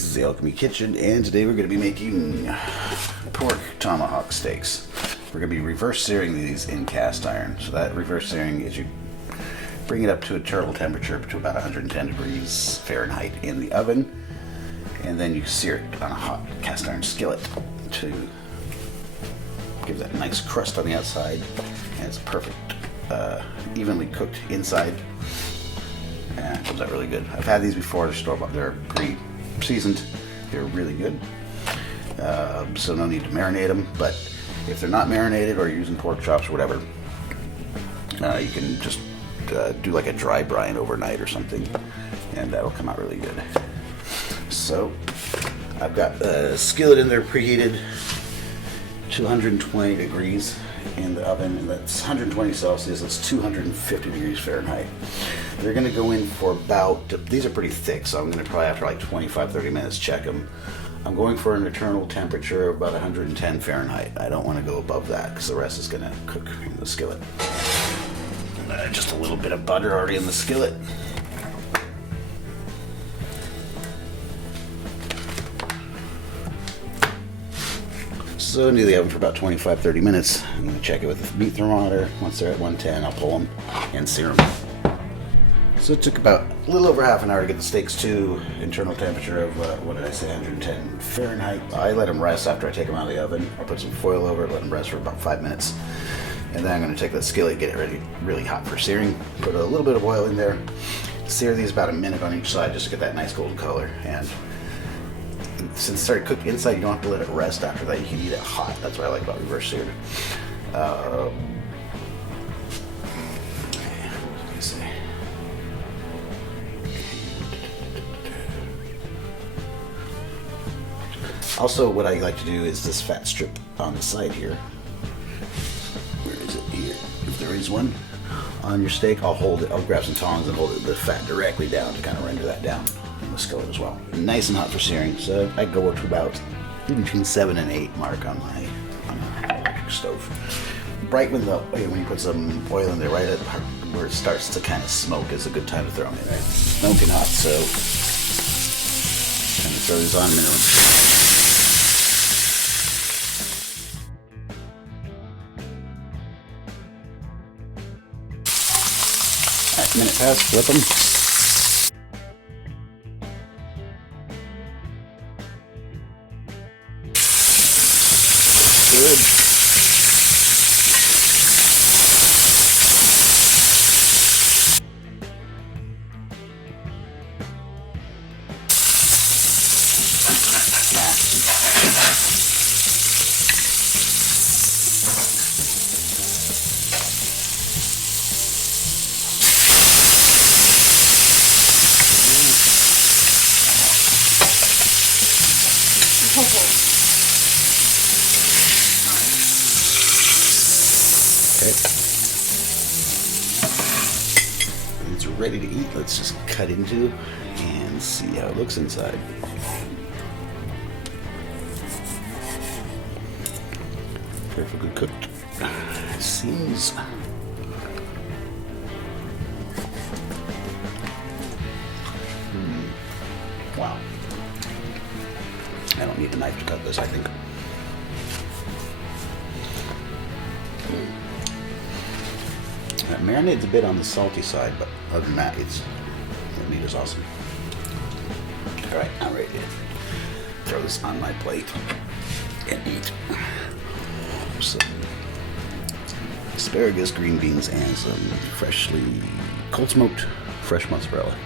This is the Alchemy Kitchen, and today we're going to be making pork tomahawk steaks. We're going to be reverse searing these in cast iron. So that reverse searing is you bring it up to a turtle temperature to about 110 degrees Fahrenheit in the oven, and then you sear it on a hot cast iron skillet to give that nice crust on the outside, and it's perfect, evenly cooked inside. And it comes out really good. I've had these before. They're store-bought. They're pre-seasoned. They're really good. So no need to marinate them. But if they're not marinated or you're using pork chops or whatever, you can just do like a dry brine overnight or something, and that'll come out really good. So I've got the skillet in there preheated, 220 degrees in the oven, and that's 120 Celsius. That's 250 degrees Fahrenheit. They're going to go in for about, these are pretty thick, so I'm going to probably after like 25-30 minutes check them. I'm going for an internal temperature of about 110 Fahrenheit. I don't want to go above that because the rest is going to cook in the skillet. Just a little bit of butter already in the skillet. So into the oven for about 25-30 minutes. I'm going to check it with the meat thermometer. Once they're at 110, I'll pull them and sear them. So it took about a little over half an hour to get the steaks to internal temperature of, 110 Fahrenheit. I let them rest after I take them out of the oven. I put some foil over it, let them rest for about 5 minutes. And then I'm going to take that skillet, get it ready, really hot for searing. Put a little bit of oil in there. Sear these about a minute on each side just to get that nice golden color. And since it's already cooked inside, you don't have to let it rest after that. You can eat it hot. That's what I like about reverse seared. What did I say? Also, what I like to do is this fat strip on the side here. Where is it? Here. If there is one on your steak, I'll hold it. I'll grab some tongs and hold the fat directly down to kind of render that down in the skillet as well. Nice and hot for searing. So I go up to about between 7 and 8 mark on my electric stove. Right when you put some oil in there, right at where it starts to kind of smoke, is a good time to throw them in. Right, smoking hot. So I'm gonna throw these on minimum. Minute past, flip them. Good. Okay. When it's ready to eat, let's just cut into and see how it looks inside. Perfectly cooked. Seems. Wow. I don't need a knife to cut this, I think. That marinade's a bit on the salty side, but other than that, the meat is awesome. Alright, I'm ready to throw this on my plate and eat. Some asparagus, green beans, and some freshly cold smoked fresh mozzarella.